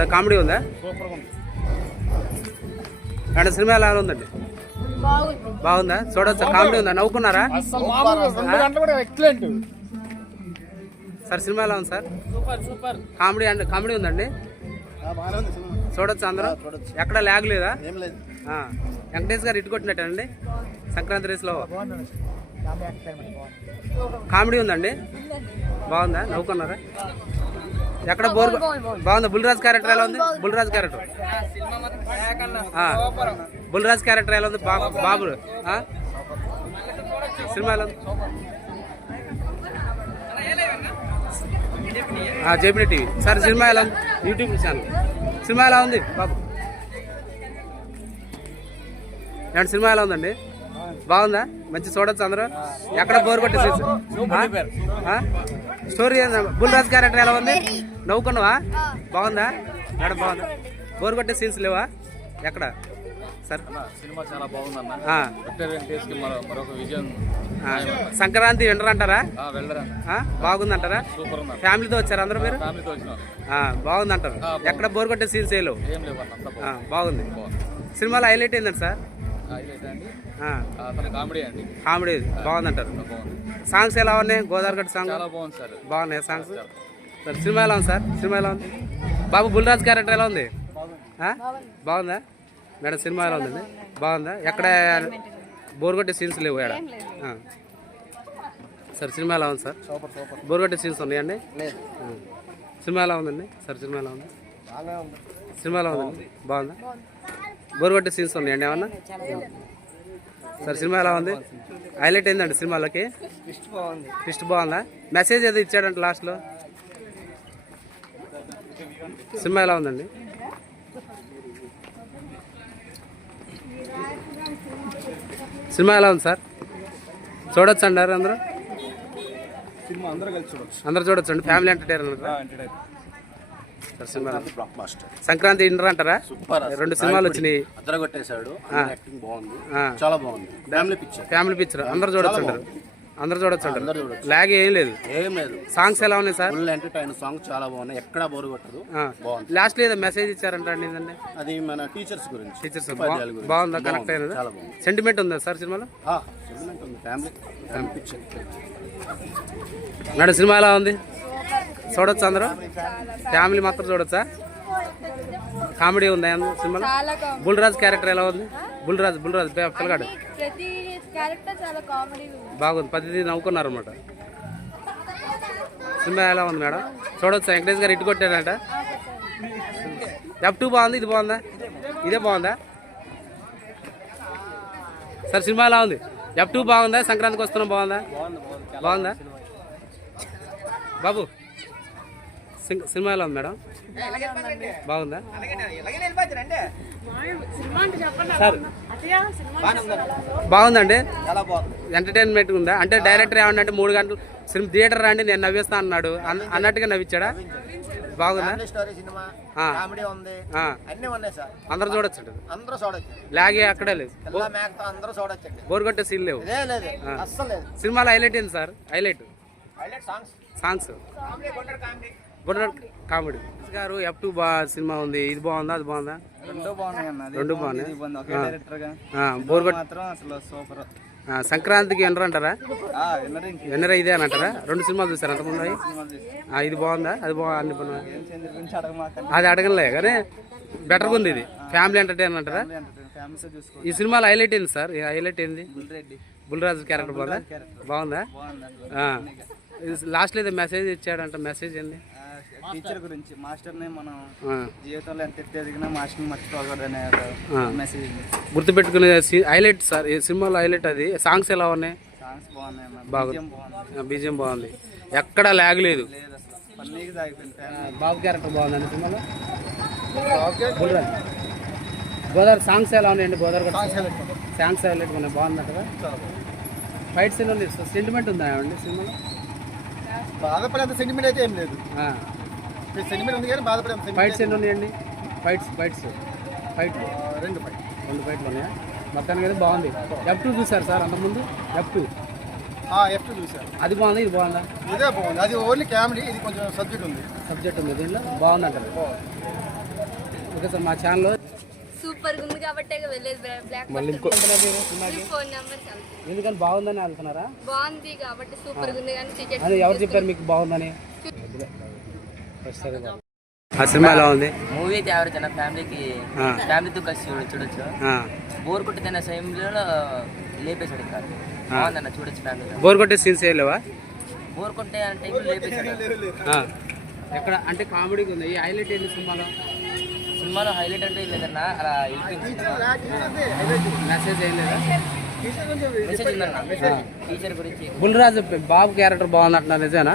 చూడొచ్చండి కామెడీ ఉందా? ఉంది. అంటే సినిమా ఎలా ఉందండి? బాగుంది. చూడొచ్చా? కామెడీ ఉందా? నవ్వుకున్నారా? సార్ సినిమా ఎలా ఉంది సార్? Super super. కామెడీ అంటే కామెడీ ఉందండి. ఉంది చూడొచ్చు అందరూ? ఎక్కడ ల్యాగ్ లేదా? వెంకటేష్ గారు ఇటు కొట్టినట్టండి సంక్రాంతి రేస్లో. కామెడీ ఉందండి? బాగుందా? నవ్వుకున్నారా? ఎక్కడ బోర్ బాగుందా బుల్రాజ్ క్యారెక్టర్ ఎలా ఉంది? బుల్రాజ్ క్యారెక్టర్? బుల్రాజ్ క్యారెక్టర్ ఎలా ఉంది? బాబు బాబు? సినిమా ఎలా ఉంది? JP TV. సార్ సినిమా ఎలా ఉంది? YouTube channel. సినిమా ఎలా ఉంది బాబు? ఏమంటే సినిమా ఎలా ఉందండి? బాగుందా? మంచి చూడొచ్చు అందరూ. ఎక్కడ బోర్ కొట్టే స్టోరీ బుల్రాజ్ క్యారెక్టర్ ఎలా ఉంది? నవ్వుకున్నావా? బాగుందా? మేడం బాగుందా? బోర్ కొట్టే సీన్స్ లేవా? ఎక్కడ? సార్. సినిమా చాలా బాగుందన్న. ఆ, విక్టర్ వెంకటేష్కి మరో మరొక విజయం ఆ. సంక్రాంతి వింటర్ అంటారా సూపర్ ఉన్నారు ఫ్యామిలీతో వచ్చారు అందరూ మీరు? ఆ, బాగుందంటారు. ఎక్కడ బోర్ కొట్టే సీన్స్ బాగుంది. సినిమాలో హైలైట్ ఏంటండి సార్? కామెడీ అండి. కామెడీ బాగుందంటారు. బాగుంది. సాంగ్స్ ఎలా ఉన్నాయి? సాంగ్? చాలా బాగుంది సార్. బాగున్నాయి సాంగ్స్? సార్ సినిమా ఎలా ఉంది సార్? సినిమా ఎలా ఉంది? బాబు బుల్రాజ్ క్యారెక్టర్ ఎలా ఉంది? బాగుందా. మేడం సినిమా ఎలా ఉందండి? బాగుందా? ఎక్కడ బోర్ కొట్టే సీన్స్ లేవు ఎక్కడ. సార్ సినిమా ఎలా ఉంది సార్? Super super. బోర్ కొట్టే సీన్స్ ఉన్నాయండి. సినిమా ఎలా ఉందండి? సార్ సినిమా ఎలా ఉంది? ఉంది. సినిమా ఎలా ఉందండి? బాగుందా. బోర్ కొట్టే సీన్స్ ఉన్నాయండి ఏమన్నా? సార్ సినిమా ఎలా ఉంది? హైలైట్ ఏందండి సినిమాలోకి? ట్విస్ట్ బాగుందా. మెసేజ్ ఏదో ఇచ్చాడంట లాస్ట్లో. సినిమా ఎలా ఉందండి? సినిమా ఎలా ఉంది సార్? చూడొచ్చు అంటారు అందరూ? సినిమా అందరూ చూడొచ్చు. అండి family entertainer. Blockbuster Sankranti ఇంటర్ అంటారా? సూపర్ రెండు సినిమాలు వచ్చినాయి. యాక్టింగ్ బాగుంది. చాలా బాగుంది. ఫ్యామిలీ పిక్చర్ ఫ్యామిలీ పిక్చర్ అందరూ చూడొచ్చు అంటారు. అందరూ చూడొచ్చు అంటారు. లాగ్ ఏం లేదు. ఏం లేదు. సాంగ్స్ ఎలా ఉన్నాయి సార్? ఫుల్ ఎంటర్టైన్ సాంగ్ చాలా బాగున్నాయి. ఎక్కడా బోరు కొట్టదు. బాగుంది. లాస్ట్లో ఏదో మెసేజ్ ఇచ్చారంట అండి అది మన టీచర్స్ గురించి. టీచర్స్ బాగుందా. కనెక్ట్ అయినదా? చాలా బాగుంది. సెంటిమెంట్ ఉందా సార్ సినిమాలో? sentiment ఉంది. Family family picture madam cinema ఎలా ఉంది? చూడొచ్చు అందరూ? ఫ్యామిలీ మాత్రం చూడొచ్చా? కామెడీ ఉందా కామెడీ. బుల్రాజ్ క్యారెక్టర్ ఎలా ఉంది? బుల్రాజ్ బుల్రాజ్ పిల్లగాడు. ప్రతి క్యారెక్టర్ చాలా కామెడీ ఉంది. బాగుంది. పద్ధతి నవ్వుకున్నారు అనమాట సినిమా ఎలా ఉంది మేడం? చూడొచ్చు? వెంకటేష్ గారు ఇటు కొట్టారంట. ఎఫ్ టూ బాగుంది? ఇది బాగుందా? ఇదే బాగుందా? సార్ సినిమా ఎలా ఉంది? ఎఫ్ టూ బాగుందా? సంక్రాంతికి వస్తున్నాం బాగుందా? బాగుందా బాబు సినిమా ఎలా ఉంది మేడం. బాగుందా? సార్. బాగుందండి. ఎంటర్టైన్మెంట్ ఉందా? అంటే డైరెక్టర్ ఏమన్నా మూడు గంటలు సినిమా థియేటర్ రండి నేను నవ్విస్తా అన్నాడు. అన్- అన్నట్టుగా నవ్వించాడా? బాగుందా? అందరు చూడొచ్చు అందరూ చూడొచ్చు. లాగే అక్కడే లేదు. అందరూ చూడొచ్చండి. బోర్ కొట్టే సీన్ లేవు. సినిమాలో హైలైట్ ఏంది sir? Highlight. Highlight songs. Comedy. గారు ఎఫ్ టూ బా సినిమా ఉంది. ఇది బాగుందా? అది బాగుందా? రెండు బాగున్నాయి రెండు బోర్ మాత్రం అసలు సూపర్. సంక్రాంతికి ఎంటర్ అంటారా? ఎన్నర ఇదే అని అంటారా? రెండు సినిమాలు చూసారు అంతకుముందు? ఆ, ఇది బాగుందా? అది బాగా అన్ని బాగున్నాయి చేంజ్ గురించి అడగమాకండి. అది అడగలే కానీ బెటర్గా ఉంది ఇది. ఫ్యామిలీ ఎంటర్టైన్ అంటారా? ఈ సినిమాలో హైలైట్ ఏంది సార్? హైలైట్ ఏంది? రెడ్డి బుల్రాజు క్యారెక్టర్ బాగుందా? బాగుందా? బాగుంది లాస్ట్లో ఏదో మెసేజ్ ఇచ్చాడంట. మెసేజ్ ఏంది? టీచర్ గురించి. మాస్టర్ని మనం జీవితంలో ఎంత ఎత్తి ఎదిగినా మాస్టర్ మర్చిపోకూడదు అనే. మెసేజ్ గుర్తుపెట్టుకునే హైలైట్ సార్ ఈ సినిమాలో హైలైట్ అది. సాంగ్స్ ఎలా ఉన్నాయి? సాంగ్స్ బాగున్నాయి బాగుంది. బీజియం బాగుంది. ఎక్కడ లాగ్ లేదు. బాబు క్యారెక్టర్ బాగుందండి సినిమాలో? గోదావరి సాంగ్స్ ఎలా ఉన్నాయండి? గోదావరి సాంగ్స్ హైలైట్ ఉన్నాయి. కదా ఫైట్స్ ఎలా ఉన్నాయి సెంటిమెంట్ ఉందా అండి సినిమాలో? బాధపడేంత సెంటిమెంట్ అయితే ఏం లేదు. సెంటిమెంట్ ఉంది కానీ బాధపడేంత ఫైట్స్ ఎన్ని ఉన్నాయండి? ఫైట్స్ ఫైట్స్ ఫైట్ రెండు పై రెండు ఫైట్లు ఉన్నాయా? మొత్తానికి అయితే బాగుంది. ఎఫ్ టూ చూసారు సార్ అంతకుముందు? ఎఫ్ టూ ఎఫ్ చూసారు అది బాగుంది? ఇది బాగుందా? ఇదే బాగుంది. అది ఓన్లీ కామెడీ ఇది కొంచెం సబ్జెక్ట్ ఉంది. సబ్జెక్ట్ ఉంది. దీనిలో బాగుంది. అంటారు ఓకే సార్ మా ఛానల్ సూపర్ ఉంది కాబట్టి వెళ్ళేది బ్లాక్ మళ్ళీ ఇంకో సినిమాకి? ఫోన్ నెంబర్ చాలా ఎందుకని బాగుందని వెళ్తున్నారా? బాగుంది కాబట్టి సూపర్ ఉంది కానీ టికెట్ ఎవరు చెప్పారు మీకు బాగుందని? ఆ సినిమా ఎలా ఉంది? మూవీ అయితే యావరేజ్ అన్న ఫ్యామిలీకి. ఫ్యామిలీతో కలిసి చూడ చూడొచ్చు. ఆ. బోర్ కొట్టిన సమయంలో లేపేశాడు ఇంకా. బాగుందన్న చూడొచ్చు ఫ్యామిలీ బోర్ కొట్టే సీన్స్ ఏం లేవా బోర్ కొట్టే అంటే ఇప్పుడు లేపేశాడు. ఆ. ఎక్కడ? అంటే కామెడీగా ఉంది. ఈ హైలైట్ ఏంటి సినిమాలో? సినిమాలో హైలైట్ అంటే ఏం లేదన్న అలా మెసేజ్ ఏం లేదా? టీచర్ గురించి. బుల్రాజు బాబు క్యారెక్టర్ బాగుంది అంటున్నారు నిజేనా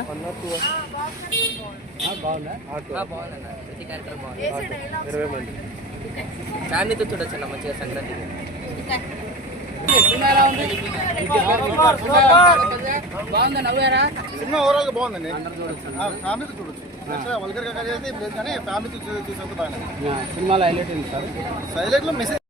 ఆ, బాగుందా? ఆ, బాగుందన్న. ప్రతి క్యారెక్టర్ బాగుంది. ఇరవై మంది. ఫ్యామిలీతో చూడొచ్చు అన్న మంచిగా సంక్రాంతికి. సినిమా ఎలా ఉంది బాగుందా నవ్వారా సినిమా ఓవరాల్గా బాగుందండి. అందరు చూడొచ్చు. వల్గర్గా కానీ ఏం లేదు కానీ ఫ్యామిలీతో చూ- చూసేంత బాగానే సినిమాలో హైలైట్ సార్? సైలెంట్లో మెసేజ్